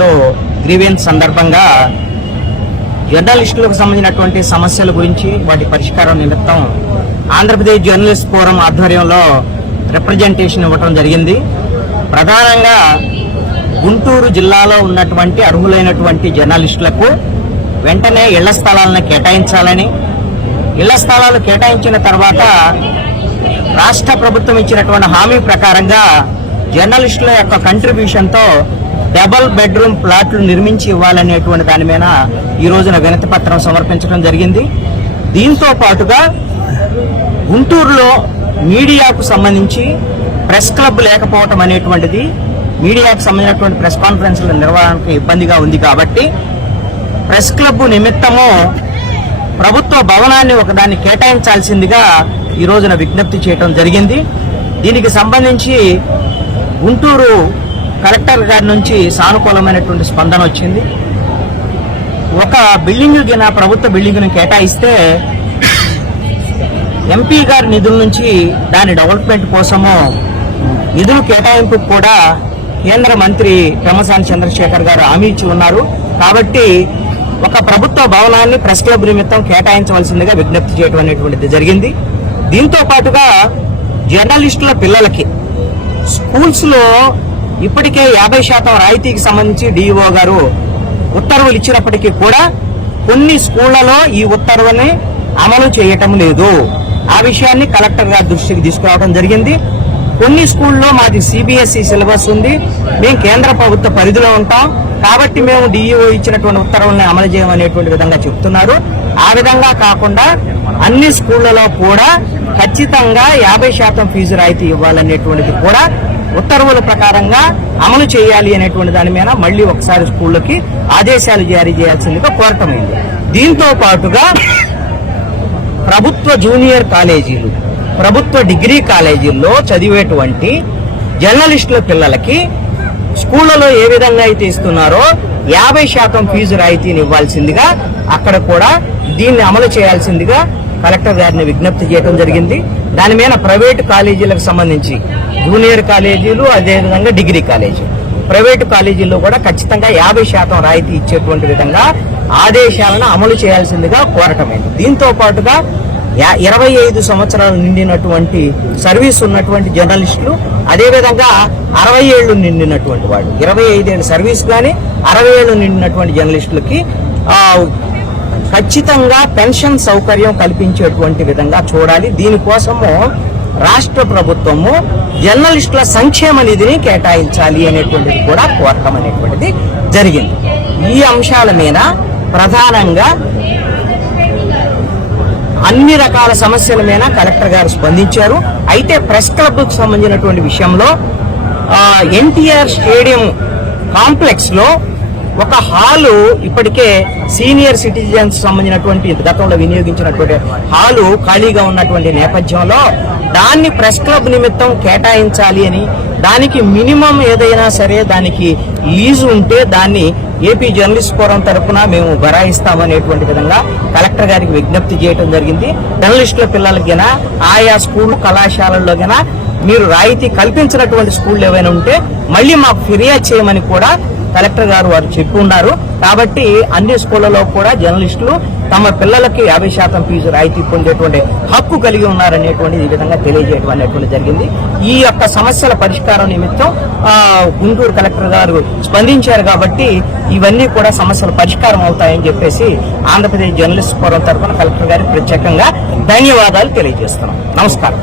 లో గ్రీవెన్స్ సందర్భంగా జర్నలిస్టులకు సంబంధించినటువంటి సమస్యల గురించి వాటి పరిష్కారం నిమిత్తం ఆంధ్రప్రదేశ్ జర్నలిస్ట్ ఫోరం ఆధ్వర్యంలో రిప్రజెంటేషన్ ఇవ్వడం జరిగింది. ప్రధానంగా గుంటూరు జిల్లాలో ఉన్నటువంటి అర్హులైనటువంటి జర్నలిస్టులకు వెంటనే ఇళ్ల స్థలాలను కేటాయించాలని, ఇళ్ల స్థలాలు కేటాయించిన తర్వాత రాష్ట్ర ప్రభుత్వం ఇచ్చినటువంటి హామీ ప్రకారంగా జర్నలిస్టుల యొక్క కంట్రిబ్యూషన్తో డబుల్ బెడ్రూమ్ ప్లాట్లు నిర్మించి ఇవ్వాలనేటువంటి దాని మీద ఈ రోజున వినతి పత్రం సమర్పించడం జరిగింది. దీంతో పాటుగా గుంటూరులో మీడియాకు సంబంధించి ప్రెస్ క్లబ్ లేకపోవటం అనేటువంటిది మీడియాకు సంబంధించినటువంటి ప్రెస్ కాన్ఫరెన్స్ల నిర్వహణకు ఇబ్బందిగా ఉంది కాబట్టి ప్రెస్ క్లబ్ నిమిత్తము ప్రభుత్వ భవనాన్ని ఒకదాన్ని కేటాయించాల్సిందిగా ఈ రోజున విజ్ఞప్తి చేయడం జరిగింది. దీనికి సంబంధించి గుంటూరు కలెక్టర్ గారి నుంచి సానుకూలమైనటువంటి స్పందన వచ్చింది. ఒక బిల్డింగ్ గిన ప్రభుత్వ బిల్డింగ్ను కేటాయిస్తే ఎంపీ గారి నిధుల నుంచి దాని డెవలప్మెంట్ కోసము నిధులు కేటాయింపు కూడా కేంద్ర మంత్రి పెమ్మసాని చంద్రశేఖర్ గారు హామీ ఇచ్చి ఉన్నారు. కాబట్టి ఒక ప్రభుత్వ భవనాన్ని ప్రెస్ క్లబ్ నిమిత్తం కేటాయించవలసిందిగా విజ్ఞప్తి చేయడం అనేటువంటిది జరిగింది. దీంతో పాటుగా జర్నలిస్టుల పిల్లలకి స్కూల్స్ లో ఇప్పటికే 50% రాయితీకి సంబంధించి డిఈఓ గారు ఉత్తర్వులు ఇచ్చినప్పటికీ కూడా కొన్ని స్కూళ్లలో ఈ ఉత్తర్వుని అమలు చేయటం లేదు. ఆ విషయాన్ని కలెక్టర్ గారి దృష్టికి తీసుకురావడం జరిగింది. కొన్ని స్కూల్లో మాది సిబిఎస్ఈ సిలబస్ ఉంది, మేము కేంద్ర ప్రభుత్వ పరిధిలో ఉంటాం కాబట్టి మేము డిఈఓ ఇచ్చినటువంటి ఉత్తర్వుల్ని అమలు చేయమనేటువంటి విధంగా చెప్తున్నారు. ఆ విధంగా కాకుండా అన్ని స్కూళ్లలో కూడా ఖచ్చితంగా 50% ఫీజు రాయితీ ఇవ్వాలనేటువంటిది కూడా ఉత్తర్వుల ప్రకారంగా అమలు చేయాలి అనేటువంటి దాని మీద మళ్లీ ఒకసారి స్కూళ్ళకి ఆదేశాలు జారీ చేయాల్సిందిగా కోరటమైంది. దీంతో పాటుగా ప్రభుత్వ జూనియర్ కాలేజీలు, ప్రభుత్వ డిగ్రీ కాలేజీల్లో చదివేటువంటి జర్నలిస్టుల పిల్లలకి స్కూళ్లలో ఏ విధంగా అయితే ఇస్తున్నారో 50% ఫీజు రాయితీని ఇవ్వాల్సిందిగా అక్కడ కూడా దీన్ని అమలు చేయాల్సిందిగా కలెక్టర్ గారిని విజ్ఞప్తి చేయడం జరిగింది. దాని మీద ప్రైవేటు కాలేజీలకు సంబంధించి జూనియర్ కాలేజీలు, అదేవిధంగా డిగ్రీ కాలేజీ, ప్రైవేటు కాలేజీల్లో కూడా ఖచ్చితంగా 50% రాయితీ ఇచ్చేటువంటి విధంగా ఆదేశాలను అమలు చేయాల్సిందిగా కోరటమైంది. దీంతో పాటుగా 25 సంవత్సరాలు నిండినటువంటి సర్వీస్ ఉన్నటువంటి జర్నలిస్టులు, అదేవిధంగా 60 ఏళ్లు నిండినటువంటి వాళ్ళు, 25 ఏళ్ళ సర్వీస్ కానీ 60 ఏళ్లు నిండినటువంటి జర్నలిస్టులకి ఖచ్చితంగా పెన్షన్ సౌకర్యం కల్పించేటువంటి విధంగా చూడాలి. దీనికోసము రాష్ట్ర ప్రభుత్వము జర్నలిస్టుల సంక్షేమ నిధిని కేటాయించాలి అనేటువంటిది కూడా కోరటం అనేటువంటిది జరిగింది. ఈ అంశాల మీద ప్రధానంగా అన్ని రకాల సమస్యల మీద కలెక్టర్ గారు స్పందించారు. అయితే ప్రెస్ క్లబ్ కు సంబంధించినటువంటి విషయంలో ఎన్టీఆర్ స్టేడియం కాంప్లెక్స్ లో ఒక హాలు ఇప్పటికే సీనియర్ సిటిజన్స్ సంబంధించినటువంటి గతంలో వినియోగించినటువంటి హాలు ఖాళీగా ఉన్నటువంటి నేపథ్యంలో దాన్ని ప్రెస్ క్లబ్ నిమిత్తం కేటాయించాలి అని, దానికి మినిమం ఏదైనా సరే దానికి లీజు ఉంటే దాన్ని ఏపీ జర్నలిస్ట్ ఫోరం తరఫున మేము బరాయిస్తామనేటువంటి విధంగా కలెక్టర్ గారికి విజ్ఞప్తి చేయడం జరిగింది. జర్నలిస్టుల పిల్లలకినా ఆయా స్కూల్ కళాశాలల్లో గినా మీరు రాయితీ కల్పించినటువంటి స్కూళ్ళు ఏవైనా ఉంటే మళ్లీ మాకు ఫిర్యాదు చేయమని కూడా కలెక్టర్ గారు వారు చెప్పి ఉన్నారు. కాబట్టి అన్ని స్కూళ్లలో కూడా జర్నలిస్టులు తమ పిల్లలకి 50% ఫీజు రాయితీ పొందేటువంటి హక్కు కలిగి ఉన్నారనేటువంటిది ఈ విధంగా తెలియజేయడం అనేటువంటి జరిగింది. ఈ యొక్క సమస్యల పరిష్కారం నిమిత్తం గుంటూరు కలెక్టర్ గారు స్పందించారు కాబట్టి ఇవన్నీ కూడా సమస్యల పరిష్కారం అవుతాయని చెప్పేసి ఆంధ్రప్రదేశ్ జర్నలిస్ట్ ఫోరం తరఫున కలెక్టర్ గారికి ప్రత్యేకంగా ధన్యవాదాలు తెలియజేస్తున్నాం. నమస్కారం.